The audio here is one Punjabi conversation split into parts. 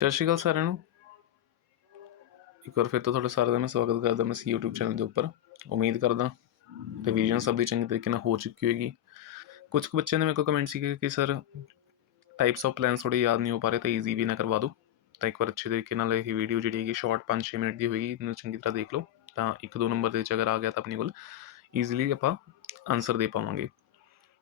ਸਤਿ ਸ਼੍ਰੀ ਅਕਾਲ ਸਾਰਿਆਂ ਨੂੰ। ਇੱਕ ਵਾਰ ਫਿਰ ਤੋਂ ਤੁਹਾਡਾ ਸਾਰਿਆਂ ਦਾ ਮੈਂ ਸਵਾਗਤ ਕਰਦਾ ਮੈਂ YouTube ਚੈਨਲ ਦੇ ਉੱਪਰ। ਉਮੀਦ ਕਰਦਾ ਰਿਵੀਜ਼ਨ ਸਭ ਦੀ ਚੰਗੀ ਤਰੀਕੇ ਨਾਲ ਹੋ ਚੁੱਕੀ ਹੋਏਗੀ। ਕੁਝ ਕੁ ਬੱਚਿਆਂ ਨੇ ਮੇਰੇ ਕੋਲ ਕਮੈਂਟ ਸੀਗੇ ਕਿ ਸਰ ਟਾਈਪਸ ਆਫ ਪਲਾਨਸ ਥੋੜ੍ਹੇ ਯਾਦ ਨਹੀਂ ਹੋ ਪਾ ਰਹੇ ਤਾਂ ਈਜ਼ੀ ਵੀ ਨਾ ਕਰਵਾ ਦਿਓ। ਤਾਂ ਇੱਕ ਵਾਰ ਅੱਛੇ ਤਰੀਕੇ ਨਾਲ ਇਹ ਵੀਡੀਓ ਜਿਹੜੀ ਹੈਗੀ ਸ਼ਾਰਟ 5-6 ਮਿੰਟ ਦੀ ਹੋਏਗੀ, ਇਹਨੂੰ ਚੰਗੀ ਤਰ੍ਹਾਂ ਦੇਖ ਲਓ। ਤਾਂ 1-2 ਨੰਬਰ ਦੇ ਵਿੱਚ ਅਗਰ ਆ ਗਿਆ ਤਾਂ ਆਪਣੇ ਕੋਲ ਈਜ਼ੀਲੀ ਆਪਾਂ ਆਨਸਰ ਦੇ ਪਾਵਾਂਗੇ।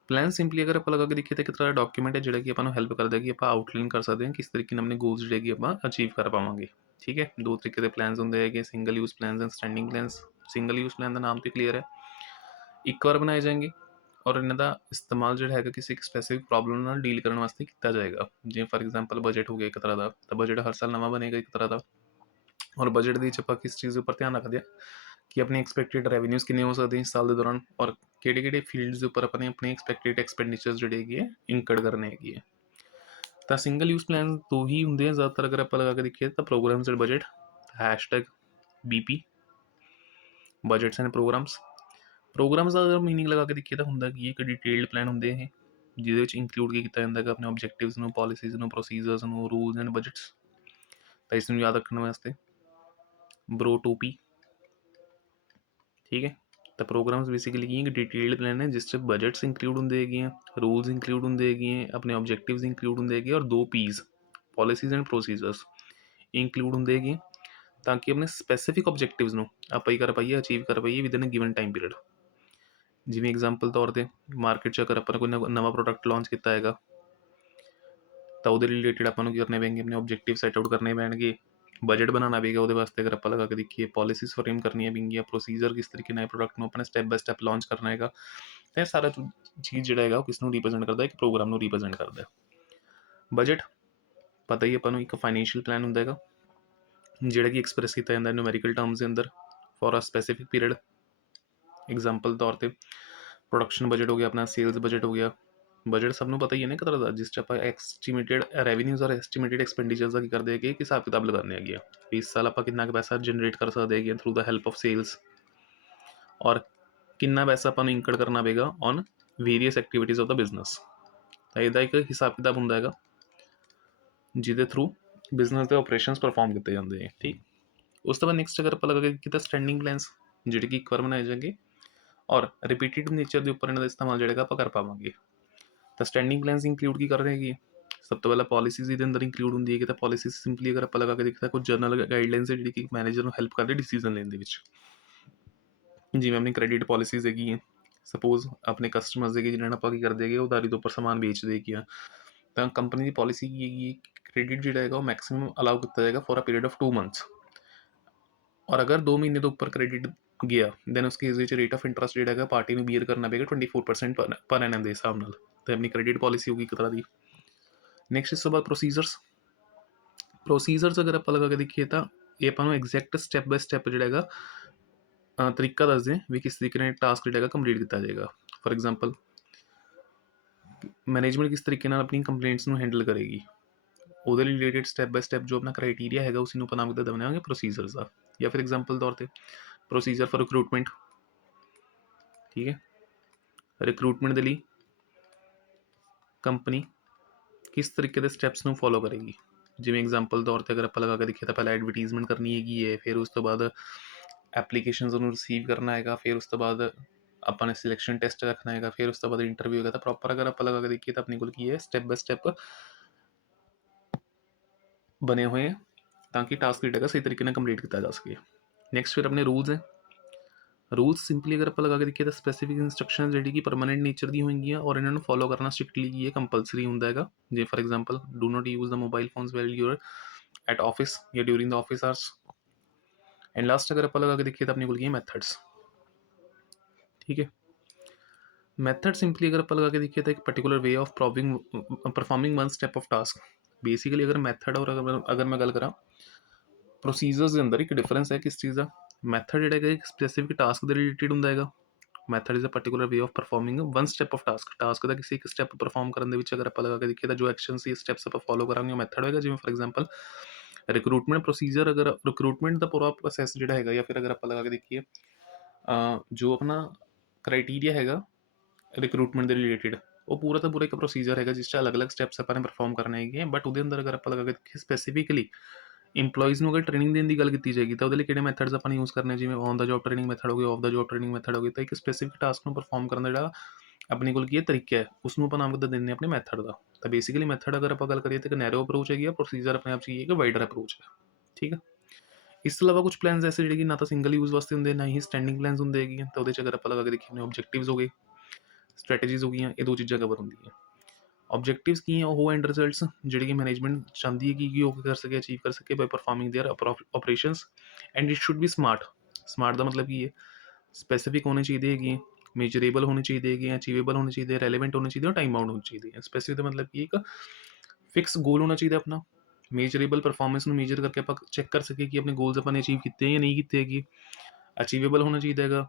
ਪਲਾਨ ਸਿੰਪਲੀ ਅਗਰ ਆਪਾਂ ਲਗਾ ਕੇ ਦੇਖੀਏ ਤਾਂ ਇੱਕ ਤਰ੍ਹਾਂ ਦਾ ਡਾਕੂਮੈਂਟ ਹੈ ਜਿਹੜਾ ਕਿ ਆਪਾਂ ਨੂੰ ਹੈਲਪ ਕਰਦਾ ਕਿ ਆਪਾਂ ਆਊਟਲਾਈਨ ਕਰ ਸਕਦੇ ਹਾਂ ਕਿਸ ਤਰੀਕੇ ਨਾਲ ਆਪਣੇ ਗੋਲਸ ਜਿਹੜੇ ਕਿ ਆਪਾਂ ਅਚੀਵ ਕਰ ਪਾਵਾਂਗੇ। ਠੀਕ ਹੈ, ਦੋ ਤਰੀਕੇ ਦੇ ਪਲਾਨਸ ਹੁੰਦੇ ਹੈਗੇ, single use plans and standing plans. Single use plan ਦਾ ਨਾਮ ਤਾਂ ਕਲੀਅਰ ਹੈ, ਇੱਕ ਵਾਰ ਬਣਾਏ ਜਾਣਗੇ ਔਰ ਇਹਨਾਂ ਦਾ ਇਸਤੇਮਾਲ ਜਿਹੜਾ ਹੈਗਾ ਕਿਸੇ ਇੱਕ ਸਪੈਸੀਫਿਕ ਪ੍ਰੋਬਲਮ ਨਾਲ ਡੀਲ ਕਰਨ ਵਾਸਤੇ ਕੀਤਾ ਜਾਏਗਾ। ਜਿਵੇਂ ਫਾਰ ਐਗਜ਼ਾਮਪਲ ਬਜਟ ਹੋ ਗਿਆ ਇੱਕ ਤਰ੍ਹਾਂ ਦਾ, ਤਾਂ ਬਜਟ ਹਰ ਸਾਲ ਨਵਾਂ ਬਣੇਗਾ ਇੱਕ ਤਰ੍ਹਾਂ ਦਾ। ਔਰ ਬਜਟ ਦੇ ਵਿੱਚ ਆਪਾਂ ਕਿਸ ਚੀਜ਼ ਦੇ ਉੱਪਰ ਧਿਆਨ ਰੱਖਦੇ ਹਾਂ ਕਿ ਆਪਣੀ ਐਕਸਪੈਕਟਿਡ ਰੈਵਨਿਊਜ਼ ਕਿੰਨੇ ਹੋ ਸਕਦੇ ਇਸ ਸਾਲ ਦੇ ਦੌਰਾਨ, ਔਰ ਕਿਹੜੇ ਫੀਲਡਸ ਦੇ ਉੱਪਰ ਆਪਣੇ ਐਕਸਪੈਕਟਿਡ ਐਕਸਪੈਂਡੀਚਰ ਜਿਹੜੇ ਹੈਗੇ ਆ ਇਨਕਰ ਕਰਨੇ ਹੈਗੇ ਆ। ਤਾਂ ਸਿੰਗਲ ਯੂਜ਼ ਪਲਾਨ ਦੋ ਹੀ ਹੁੰਦੇ ਆ ਜ਼ਿਆਦਾਤਰ ਅਗਰ ਆਪਾਂ ਲਗਾ ਕੇ ਦੇਖੀਏ ਤਾਂ, programmes and budget, #BP, budgets and programmes. Programmes ਦਾ ਅਗਰ ਮੀਨਿੰਗ ਲਗਾ ਕੇ ਦੇਖੀਏ ਤਾਂ ਹੁੰਦਾ ਕੀ ਇੱਕ ਡਿਟੇਲਡ ਪਲਾਨ ਹੁੰਦੇ ਇਹ, ਜਿਹਦੇ ਵਿੱਚ ਇੰਕਲੂਡ ਕੀ ਕੀਤਾ ਜਾਂਦਾ ਹੈਗਾ ਆਪਣੇ ਆਬਜੈਕਟਿਵਸ ਨੂੰ, ਪਾਲਿਸੀਜ਼ ਨੂੰ, ਪ੍ਰੋਸੀਜਰਸ ਨੂੰ, ਰੂਲਸ ਐਂਡ ਬਜਟਸ। ਤਾਂ ਇਸ ਨੂੰ ਯਾਦ ਰੱਖਣ ਵਾਸਤੇ BROTOP। ਠੀਕ ਹੈ, ਤਾਂ ਪ੍ਰੋਗਰਾਮਸ ਬੇਸਿਕਲੀ ਕੀ ਹੈ ਕਿ ਡਿਟੇਲਡ ਪਲਾਨ ਹੈ ਜਿਸ 'ਚ ਬਜਟਸ ਇੰਕਲੂਡ ਹੁੰਦੇ ਹੈਗੇ ਆ, ਰੂਲਸ ਇੰਕਲੂਡ ਹੁੰਦੇ ਹੈਗੇ ਆ, ਆਪਣੇ ਆਬਜੈਕਟਿਵਸ ਇੰਕਲੂਡ ਹੁੰਦੇ ਹੈਗੇ, ਔਰ 2 P's policies and procedures include ਹੁੰਦੇ ਹੈਗੇ, ਤਾਂ ਕਿ ਆਪਣੇ ਸਪੈਸੀਫਿਕ ਆਬਜੈਕਟਿਵਸ ਨੂੰ ਆਪਾਂ ਹੀ ਕਰ ਪਾਈਏ, ਅਚੀਵ ਕਰ ਪਾਈਏ ਵਿਦਨ ਅ ਗਿਵਨ ਟਾਈਮ ਪੀਰੀਅਡ। ਜਿਵੇਂ ਐਗਜ਼ਾਮਪਲ ਤੌਰ 'ਤੇ ਮਾਰਕੀਟ 'ਚ ਅਗਰ ਆਪਾਂ ਨੇ ਕੋਈ ਨਵਾਂ ਪ੍ਰੋਡਕਟ ਲਾਂਚ ਕੀਤਾ ਹੈਗਾ ਤਾਂ ਉਹਦੇ ਰਿਲੇਟਿਡ ਆਪਾਂ ਨੂੰ ਕੀ ਕਰਨੇ ਪੈਣਗੇ, ਆਪਣੇ ਆਬਜੈਕਟਿਵ ਸੈਟ ਆਊਟ ਕਰਨੇ ਪੈਣਗੇ, ਬਜਟ ਬਣਾਉਣਾ ਪਏਗਾ ਉਹਦੇ ਵਾਸਤੇ ਅਗਰ ਆਪਾਂ ਲਗਾ ਕੇ ਦੇਖੀਏ, ਪਾਲਿਸੀਜ਼ ਫਰੇਮ ਕਰਨੀਆਂ ਪੈਣਗੀਆਂ, ਪ੍ਰੋਸੀਜਰ ਕਿਸ ਤਰੀਕੇ ਨਾਲ ਪ੍ਰੋਡਕਟ ਨੂੰ ਆਪਣੇ ਸਟੈਪ ਬਾਏ ਸਟੈਪ ਲਾਂਚ ਕਰਨਾ ਹੈਗਾ। ਅਤੇ ਇਹ ਸਾਰਾ ਚੀਜ਼ ਜਿਹੜਾ ਹੈਗਾ ਉਹ ਕਿਸ ਨੂੰ ਰਿਪਰੈਜ਼ੈਂਟ ਕਰਦਾ, ਇੱਕ ਪ੍ਰੋਗਰਾਮ ਨੂੰ ਰਿਪਰੈਜ਼ੈਂਟ ਕਰਦਾ। ਬਜਟ ਪਤਾ ਹੀ ਆਪਾਂ ਨੂੰ ਇੱਕ ਫਾਈਨੈਂਸ਼ੀਅਲ ਪਲਾਨ ਹੁੰਦਾ ਹੈਗਾ ਜਿਹੜਾ ਕਿ ਐਕਸਪ੍ਰੈਸ ਕੀਤਾ ਜਾਂਦਾ ਨਿਊਮੈਰੀਕਲ ਟਰਮਸ ਦੇ ਅੰਦਰ for a specific period. Example ਤੌਰ 'ਤੇ ਪ੍ਰੋਡਕਸ਼ਨ ਬਜਟ ਹੋ ਗਿਆ, ਆਪਣਾ ਸੇਲਸ ਬਜਟ ਹੋ ਗਿਆ। ਬਜਟ ਸਭ ਨੂੰ ਪਤਾ ਹੀ ਹੈ ਨਾ ਇੱਕ ਤਰ੍ਹਾਂ ਦਾ, ਜਿਸ 'ਚ ਆਪਾਂ ਐਸਟੀਮੇਟਿਡ ਰੈਵਨਿਊਜ਼ ਔਰ ਐਸਟੀਮੇਟਿਡ ਐਕਸਪੈਂਡੀਚਰਸ ਦਾ ਕੀ ਕਰਦੇ ਹੈਗੇ ਕਿ ਹਿਸਾਬ ਕਿਤਾਬ ਲਗਾਉਂਦੇ ਹੈਗੇ ਆ ਵੀ ਇਸ ਸਾਲ ਆਪਾਂ ਕਿੰਨਾ ਕੁ ਪੈਸਾ ਜਨਰੇਟ ਕਰ ਸਕਦੇ ਹੈਗੇ through the help of sales, ਔਰ ਕਿੰਨਾ ਪੈਸਾ ਆਪਾਂ ਨੂੰ ਇਨਕਰ ਕਰਨਾ ਪਏਗਾ on various activities of the business. ਤਾਂ ਇਹਦਾ ਇੱਕ ਹਿਸਾਬ ਕਿਤਾਬ ਹੁੰਦਾ ਹੈਗਾ ਜਿਹਦੇ ਥਰੂ ਬਿਜ਼ਨਸ ਦੇ ਆਪਰੇਸ਼ਨਸ ਪਰਫਾਰਮ ਕੀਤੇ ਜਾਂਦੇ ਹੈ। ਠੀਕ, ਉਸ ਤੋਂ ਬਾਅਦ ਨੈਕਸਟ ਅਗਰ ਆਪਾਂ ਲਗਾ ਕੀਤਾ ਸਟੈਂਡਿੰਗ ਪਲਾਨਸ, ਜਿਹੜੇ ਕਿ ਇੱਕ ਵਾਰ ਬਣਾਏ ਜਾਣਗੇ ਔਰ ਰਿਪੀਟਿਡ ਨੇਚਰ ਦੇ ਉੱਪਰ ਇਹਨਾਂ ਦਾ ਇਸਤੇਮਾਲ ਜਿਹੜਾ ਆਪਾਂ ਕਰ ਪਾਵਾਂਗੇ। ਤਾਂ ਸਟੈਂਡਿੰਗ ਪਲਾਨਸ ਇੰਕਲੂਡ ਕੀ ਕਰ ਰਹੇ ਹੈਗੇ, ਸਭ ਤੋਂ ਪਹਿਲਾਂ ਪਾਲਿਸੀਜ਼ ਇਹਦੇ ਅੰਦਰ ਇੰਕਲੂਡ ਹੁੰਦੀ ਹੈ। ਤਾਂ ਪਾਲਿਸੀਜ਼ ਸਿੰਪਲੀ ਅਗਰ ਆਪਾਂ ਲਗਾ ਕੇ ਦੇਖਦਾ ਕੁਝ ਜਨਰਲ ਗਾਈਡਲਾਈਨਸ ਹੈ ਜਿਹੜੀ ਕਿ ਮੈਨੇਜਰ ਨੂੰ ਹੈਲਪ ਕਰਦੇ ਡਿਸੀਜ਼ਨ ਲੈਣ ਦੇ ਵਿੱਚ। ਜਿਵੇਂ ਆਪਣੀ ਕ੍ਰੈਡਿਟ ਪਾਲਿਸੀਜ਼ ਹੈਗੀ ਹੈ, ਸਪੋਜ਼ ਆਪਣੇ ਕਸਟਮਰਸ ਹੈਗੇ ਜਿਹਨਾਂ ਨਾਲ ਆਪਾਂ ਕੀ ਕਰਦੇ ਹੈਗੇ ਉਧਾਰੀ ਦੇ ਉੱਪਰ ਸਮਾਨ ਵੇਚਦੇ ਹੈਗੇ ਆ, ਤਾਂ ਕੰਪਨੀ ਦੀ ਪਾਲਿਸੀ ਕੀ ਹੈਗੀ, ਕ੍ਰੈਡਿਟ ਜਿਹੜਾ ਹੈਗਾ ਉਹ ਮੈਕਸਿਮਮ ਅਲਾਉ ਕੀਤਾ ਜਾਏਗਾ for a period of 2 months. ਔਰ ਅਗਰ 2 ਮਹੀਨੇ ਤੋਂ ਉੱਪਰ ਕ੍ਰੈਡਿਟ ਗਿਆ ਦੈਨ ਉਸ ਕੇਸ ਵਿੱਚ ਰੇਟ ਆਫ ਇੰਟਰਸਟ ਜਿਹੜਾ ਹੈਗਾ ਪਾਰਟੀ ਨੂੰ ਬੀਅਰ ਕਰਨਾ ਪਏਗਾ 24% ਪਰ ਐਨਮ ਦੇ ਹਿਸਾਬ ਨਾਲ। ਤਾਂ ਆਪਣੀ ਕ੍ਰੈਡਿਟ ਪਾਲਿਸੀ ਹੋਗੀ ਇੱਕ ਤਰ੍ਹਾਂ ਦੀ। ਨੈਕਸਟ ਇਸ ਤੋਂ ਬਾਅਦ ਪ੍ਰੋਸੀਜਰਸ ਅਗਰ ਆਪਾਂ ਲਗਾ ਕੇ ਦੇਖੀਏ ਤਾਂ ਇਹ ਆਪਾਂ ਨੂੰ ਐਗਜ਼ੈਕਟ ਸਟੈਪ ਬਾਏ ਸਟੈਪ ਜਿਹੜਾ ਹੈਗਾ ਤਰੀਕਾ ਦੱਸਦੇ ਵੀ ਕਿਸ ਤਰੀਕੇ ਨਾਲ ਟਾਸਕ ਜਿਹੜਾ ਹੈਗਾ ਕੰਪਲੀਟ ਕੀਤਾ ਜਾਏਗਾ। ਫॉर ਐਗਜ਼ਾਮਪਲ ਮੈਨੇਜਮੈਂਟ ਕਿਸ ਤਰੀਕੇ ਨਾਲ ਆਪਣੀ ਕੰਪਲੇਂਟਸ ਨੂੰ ਹੈਂਡਲ ਕਰੇਗੀ, ਉਹਦੇ ਰਿਲੇਟਿਡ ਸਟੈਪ ਬਾਏ ਸਟੈਪ ਜੋ ਆਪਣਾ ਕ੍ਰਾਈਟੀਰੀਆ ਹੈਗਾ ਉਸ ਨੂੰ ਆਪਾਂ ਨਾਮ ਕਿੱਦਾਂ ਬਣਾਵਾਂਗੇ, ਪ੍ਰੋਸੀਜਰਸ ਦਾ। ਜਾਂ ਫਿਰ ਐਗਜ਼ਾਮਪਲ ਤੌਰ 'ਤੇ ਪ੍ਰੋਸੀਜਰ ਫॉर ਰਿਕਰੂਟਮੈਂਟ। ਠੀਕ ਹੈ, ਰਿਕਰੂਟਮੈਂਟ ਦੇ ਲਈ ਕੰਪਨੀ ਕਿਸ ਤਰੀਕੇ ਦੇ ਸਟੈਪਸ ਨੂੰ ਫੋਲੋ ਕਰੇਗੀ। ਜਿਵੇਂ ਐਗਜ਼ਾਮਪਲ ਤੌਰ 'ਤੇ ਅਗਰ ਆਪਾਂ ਲਗਾ ਕੇ ਦੇਖੀਏ ਤਾਂ ਪਹਿਲਾਂ ਐਡਵਰਟੀਜ਼ਮੈਂਟ ਕਰਨੀ ਹੈਗੀ ਹੈ, ਫਿਰ ਉਸ ਤੋਂ ਬਾਅਦ ਐਪਲੀਕੇਸ਼ਨਸ ਨੂੰ ਰਿਸੀਵ ਕਰਨਾ ਹੈਗਾ, ਫਿਰ ਉਸ ਤੋਂ ਬਾਅਦ ਆਪਾਂ ਨੇ ਸਿਲੈਕਸ਼ਨ ਟੈਸਟ ਰੱਖਣਾ ਹੈਗਾ, ਫਿਰ ਉਸ ਤੋਂ ਬਾਅਦ ਇੰਟਰਵਿਊ ਹੈਗਾ। ਤਾਂ ਪ੍ਰੋਪਰ ਅਗਰ ਆਪਾਂ ਲਗਾ ਕੇ ਦੇਖੀਏ ਤਾਂ ਆਪਣੇ ਕੋਲ ਕੀ ਹੈ, ਸਟੈਪ ਬਾਏ ਸਟੈਪ ਬਣੇ ਹੋਏ ਹੈ ਤਾਂ ਕਿ ਟਾਸਕ ਜਿਹੜਾ ਹੈਗਾ ਸਹੀ ਤਰੀਕੇ ਨਾਲ ਕੰਪਲੀਟ ਕੀਤਾ ਜਾ ਸਕੇ। ਨੈਕਸਟ ਫਿਰ ਆਪਣੇ ਰੂਲਸ ਹੈ। ਰੂਲਸ ਸਿੰਪਲੀ ਅਗਰ ਆਪਾਂ ਲਗਾ ਕੇ ਦੇਖੀਏ ਤਾਂ ਸਪੈਸੀਫਿਕ ਇੰਸਟਰਕਸ਼ਨ ਜਿਹੜੀ ਕਿ ਪਰਮਾਨੈਂਟ ਨੇਚਰ ਦੀ ਹੋਣਗੀਆਂ ਔਰ ਇਹਨਾਂ ਨੂੰ ਫੋਲੋ ਕਰਨਾ ਸਟ੍ਰਿਕਟਲੀ ਕੀ ਹੈ ਕੰਪਲਸਰੀ ਹੁੰਦਾ ਹੈਗਾ। ਜੇ for example do not use the mobile phones while you're at office ਜਾਂ during the office hours. And last ਅਗਰ ਆਪਾਂ ਲਗਾ ਕੇ ਦੇਖੀਏ ਤਾਂ ਆਪਣੇ ਕੋਲ ਕੀ ਹੈ ਮੈਥਡਸ। ਠੀਕ ਹੈ, ਮੈਥਡ ਸਿੰਪਲੀ ਅਗਰ ਆਪਾਂ ਲਗਾ ਕੇ ਦੇਖੀਏ ਤਾਂ ਇੱਕ particular way of performing one step of task. Basically ਅਗਰ ਮੈਥਡ ਔਰ ਅਗਰ ਮੈਂ ਗੱਲ ਕਰਾਂ ਪ੍ਰੋਸੀਜਰਸ ਦੇ ਅੰਦਰ ਇੱਕ ਡਿਫਰੈਂਸ ਹੈ ਕਿਸ ਚੀਜ਼ ਦਾ। ਮੈਥਡ ਜਿਹੜਾ ਹੈਗਾ ਇੱਕ ਸਪੈਸੀਫਿਕ ਟਾਸਕ ਦੇ ਰਿਲੇਟਿਡ ਹੁੰਦਾ ਹੈਗਾ। Method is a particular way of performing one step of task ਦਾ ਕਿਸੇ ਇੱਕ ਸਟੈਪ ਪਰਫਾਰਮ ਕਰਨ ਦੇ ਵਿੱਚ ਅਗਰ ਆਪਾਂ ਲਗਾ ਕੇ ਦੇਖੀਏ ਤਾਂ ਜੋ ਐਕਸ਼ਨਸ ਜਾਂ ਸਟੈਪਸ ਆਪਾਂ ਫੋਲੋ ਕਰਾਂਗੇ ਉਹ ਮੈਥਡ ਹੋਏਗਾ। ਜਿਵੇਂ ਫॉर ਐਗਜ਼ਾਮਪਲ ਰਿਕਰੂਟਮੈਂਟ ਪ੍ਰੋਸੀਜਰ, ਅਗਰ ਰਿਕਰੂਟਮੈਂਟ ਦਾ ਪੂਰਾ ਪ੍ਰੋਸੈਸ ਜਿਹੜਾ ਹੈਗਾ ਜਾਂ ਫਿਰ ਅਗਰ ਆਪਾਂ ਲਗਾ ਕੇ ਦੇਖੀਏ ਜੋ ਆਪਣਾ ਕ੍ਰਾਈਟੀਰੀਆ ਹੈਗਾ ਰਿਕਰੂਟਮੈਂਟ ਦੇ ਰਿਲੇਟਿਡ ਉਹ ਪੂਰਾ ਤਾਂ ਪੂਰਾ ਇੱਕ ਪ੍ਰੋਸੀਜਰ ਹੈਗਾ ਜਿਸ 'ਚ ਅਲੱਗ-ਅਲੱਗ ਸਟੈਪਸ ਆਪਾਂ ਨੇ ਪਰਫੋਰਮ ਕਰਨੇ ਹੈਗੇ, ਬਟ ਉਹਦੇ ਅੰਦਰ ਅਗਰ ਆਪਾਂ ਲਗਾ ਕੇ ਦੇਖੀਏ ਸਪੈਸੀਫਿਕਲੀ ਇੰਪਲੋਈਜ਼ ਨੂੰ ਅਗਰ ਟ੍ਰੇਨਿੰਗ ਦੇਣ ਦੀ ਗੱਲ ਕੀਤੀ ਜਾਏਗੀ ਤਾਂ ਉਹਦੇ ਲਈ ਕਿਹੜੇ ਮੈਥਡਸ ਆਪਾਂ ਨੇ ਯੂਜ਼ ਕਰਨੇ, ਜਿਵੇਂ on the job training method ਹੋ ਗਿਆ, of the job training method ਹੋ ਗਿਆ। ਤਾਂ ਇੱਕ ਸਪੈਸੀਫਿਕ ਟਾਸਕ ਨੂੰ ਪਰਫੋਰਮ ਕਰਨ ਦਾ ਜਿਹੜਾ ਆਪਣੇ ਕੋਲ ਕੀ ਹੈ ਤਰੀਕਾ ਹੈ, ਉਸਨੂੰ ਆਪਾਂ ਨਾਮ ਦੇ ਦਿੰਦੇ ਆਪਣੇ ਮੈਥਡ ਦਾ। ਤਾਂ ਬੇਸਿਕਲੀ ਮੈਥਡ ਅਗਰ ਆਪਾਂ ਗੱਲ ਕਰੀਏ ਤਾਂ ਇੱਕ ਨੈਰੋ ਅਪਰੋਚ ਹੈਗੀ ਆ, ਪ੍ਰੋਸੀਜਰ ਆਪਣੇ ਆਪ 'ਚ ਕੀ ਹੈ ਕਿ ਵਾਈਡਰ ਅਪਰੋਚ ਹੈ। ਠੀਕ ਹੈ। ਇਸ ਤੋਂ ਇਲਾਵਾ ਕੁਝ ਪਲਾਨਸ ਐਸੇ ਜਿਹੜੇ ਕਿ ਨਾ ਤਾਂ ਸਿੰਗਲ ਯੂਜ਼ ਵਾਸਤੇ ਹੁੰਦੇ, ਨਾ ਹੀ ਸਟੈਂਡਿੰਗ ਪਲਾਨਸ ਹੁੰਦੇ ਹੈਗੇ ਆ। ਤਾਂ ਉਹਦੇ 'ਚ ਅਗਰ ਆਪਾਂ ਲਗਾ ਕੇ ਦੇਖੀਏ ਆਪਣੇ ਆਬਜੈਕਟਿਵਸ ਹੋ ਗਏ, ਸਟ੍ਰੈਟਜੀਜ਼ ਹੋ ਗਈਆਂ, ਇਹ ਦੋ ਚੀਜ਼ਾਂ ਕਵਰ ਹੁੰਦੀਆਂ। ਆਬਜੈਕਟਿਵਸ ਕੀ ਹੈ, ਉਹ ਐਂਡ ਰਿਜ਼ਲਟਸ ਜਿਹੜੇ ਕਿ ਮੈਨੇਜਮੈਂਟ ਚਾਹੁੰਦੀ ਹੈ ਕਿ ਉਹ ਕਰ ਸਕੇ, ਅਚੀਵ ਕਰ ਸਕੇ by performing their operations, and it should be smart. Smart ਦਾ ਮਤਲਬ ਕੀ ਹੈ, ਸਪੈਸੀਫਿਕ ਹੋਣੇ ਚਾਹੀਦੇ ਹੈਗੇ, ਮੇਜਰੇਬਲ ਹੋਣੇ ਚਾਹੀਦੇ ਹੈਗੇ, ਅਚੀਵੇਬਲ ਹੋਣੇ ਚਾਹੀਦੇ, ਰੈਲੇਵੈਂਟ ਹੋਣੇ ਚਾਹੀਦੇ, ਔਰ ਟਾਈਮ ਬਾਉਂਡ ਹੋਣੇ ਚਾਹੀਦੇ ਹੈ। ਸਪੈਸੀਫਿਕ ਦਾ ਮਤਲਬ ਕੀ, ਇੱਕ ਫਿਕਸ ਗੋਲ ਹੋਣਾ ਚਾਹੀਦਾ ਆਪਣਾ, ਮੇਜਰੇਬਲ ਪਰਫਾਰਮੈਂਸ ਨੂੰ ਮੇਜਰ ਕਰਕੇ ਆਪਾਂ ਚੈੱਕ ਕਰ ਸਕੀਏ ਕਿ ਆਪਣੇ ਗੋਲਸ ਆਪਾਂ ਨੇ ਅਚੀਵ ਕੀਤੇ ਜਾਂ ਨਹੀਂ ਕੀਤੇ ਹੈਗੇ। ਅਚੀਵੇਬਲ ਹੋਣਾ ਚਾਹੀਦਾ ਹੈਗਾ,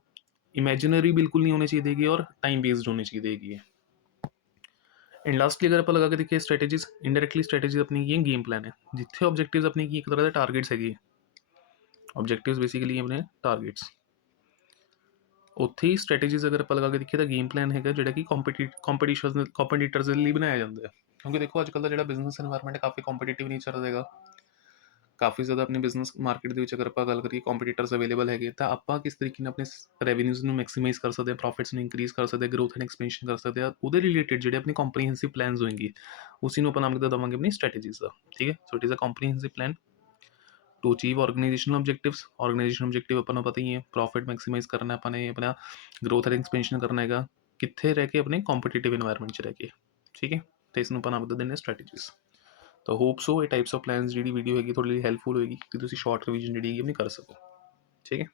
ਇਮੈਜਿਨਰੀ ਬਿਲਕੁਲ ਨਹੀਂ ਹੋਣੇ ਚਾਹੀਦੇ ਹੈਗੇ, ਔਰ ਟਾਈਮ ਬੇਸਡ ਹੋਣੇ ਚਾਹੀਦੇ ਹੈਗੇ। ਐਂਡ ਲਾਸਟਲੀ ਅਗਰ ਆਪਾਂ ਲਗਾ ਕੇ ਦੇਖੀਏ ਸਟ੍ਰੈਟਜੀਜ਼, ਇਨਡਾਇਰੈਕਟਲੀ ਸਟ੍ਰੈਟਜੀਜ਼ ਆਪਣੀ ਕੀ ਹੈ, ਗੇਮ ਪਲਾਨ ਹੈ, ਜਿੱਥੇ ਆਬਜੈਕਟਿਵਸ ਆਪਣੀ ਕੀ ਇੱਕ ਤਰ੍ਹਾਂ ਦੇ ਟਾਰਗੇਟਸ ਹੈਗੇ। ਆਬਜੈਕਟਿਵਸ ਬੇਸਿਕਲੀ ਆਪਣੇ ਟਾਰਗੇਟਸ, ਉੱਥੇ ਹੀ ਸਟ੍ਰੈਟਜੀਜ਼ ਅਗਰ ਆਪਾਂ ਲਗਾ ਕੇ ਦੇਖੀਏ ਤਾਂ ਗੇਮ ਪਲਾਨ ਹੈਗਾ ਜਿਹੜਾ ਕਿ ਕੰਪੀਟੀਟਰਸ ਦੇ ਲਈ ਬਣਾਇਆ ਜਾਂਦਾ ਹੈ। ਕਿਉਂਕਿ ਦੇਖੋ ਅੱਜ ਕੱਲ੍ਹ ਦਾ ਜਿਹੜਾ ਬਿਜ਼ਨਸ ਇਨਵਾਇਰਮੈਂਟ ਕਾਫੀ ਕੰਪੀਟੀਟਿਵ ਨੇਚਰ ਦਾ ਹੈਗਾ, ਕਾਫੀ ਜ਼ਿਆਦਾ ਆਪਣੀ ਬਿਜ਼ਨਸ ਮਾਰਕੀਟ ਦੇ ਵਿੱਚ ਅਗਰ ਆਪਾਂ ਗੱਲ ਕਰੀਏ ਕੰਪੀਟੀਟਰਸ ਅਵੇਲੇਬਲ ਹੈਗੇ, ਤਾਂ ਆਪਾਂ ਕਿਸ ਤਰੀਕੇ ਨਾਲ ਆਪਣੇ ਰੈਵਨਿਊਜ਼ ਨੂੰ ਮੈਕਸੀਮਾਈਜ਼ ਕਰ ਸਕਦੇ ਹਾਂ, ਪ੍ਰੋਫਿਟਸ ਨੂੰ ਇਨਕਰੀਜ਼ ਕਰ ਸਕਦੇ ਹਾਂ, ਗਰੋਥ ਐਂਡ ਐਕਸਪੈਂਸ਼ਨ ਕਰ ਸਕਦੇ ਹਾਂ। ਉਹਦੇ ਰਿਲੇਟਿਡ ਜਿਹੜੇ ਆਪਣੀ ਕੰਪਰੀਹੈਂਸਿਵ ਪਲਾਨਸ ਹੋਣਗੇ, ਉਸੇ ਨੂੰ ਆਪਾਂ ਨਾਮ ਦੇਵਾਂਗੇ ਆਪਣੀ ਸਟ੍ਰੈਟਜੀਜ਼ ਦਾ। ਠੀਕ ਹੈ। So it is a comprehensive plan to achieve organisational objectives. Organisation objective ਆਪਾਂ ਨੂੰ ਪਤਾ ਹੀ ਹੈ, ਪ੍ਰੋਫਿਟ ਮੈਕਸੀਮਾਈਜ਼ ਕਰਨਾ ਆਪਾਂ ਨੇ, ਆਪਣਾ ਗਰੋਥ ਐਂਡ ਐਕਸਪੈਂਸ਼ਨ ਕਰਨਾ ਹੈਗਾ, ਕਿੱਥੇ ਰਹਿ ਕੇ, ਆਪਣੇ ਕੰਪੀਟੀਟਿਵ ਇਨਵਾਇਰਮੈਂਟ 'ਚ ਰਹਿ ਕੇ। ਠੀਕ ਹੈ। ਤੇ ਇਸ ਨੂੰ ਆਪਾਂ ਨਾਮ ਦੇ ਦਿੰਦੇ ਸਟ੍ਰੈਟਜੀਜ਼। ਤਾਂ ਹੋਪ ਸੋ ਇਹ ਟਾਈਪਸ ਆਫ ਪਲਾਨਸ ਜਿਹੜੀ ਵੀਡੀਓ ਹੈਗੀ ਤੁਹਾਡੇ ਲਈ ਹੈਲਪਫੁਲ ਹੋਏਗੀ ਕਿ ਤੁਸੀਂ ਸ਼ਾਰਟ ਰਿਵੀਜ਼ਨ ਜਿਹੜੀ ਹੈਗੀ ਆਪਣੀ ਕਰ ਸਕੋ। ਠੀਕ ਹੈ।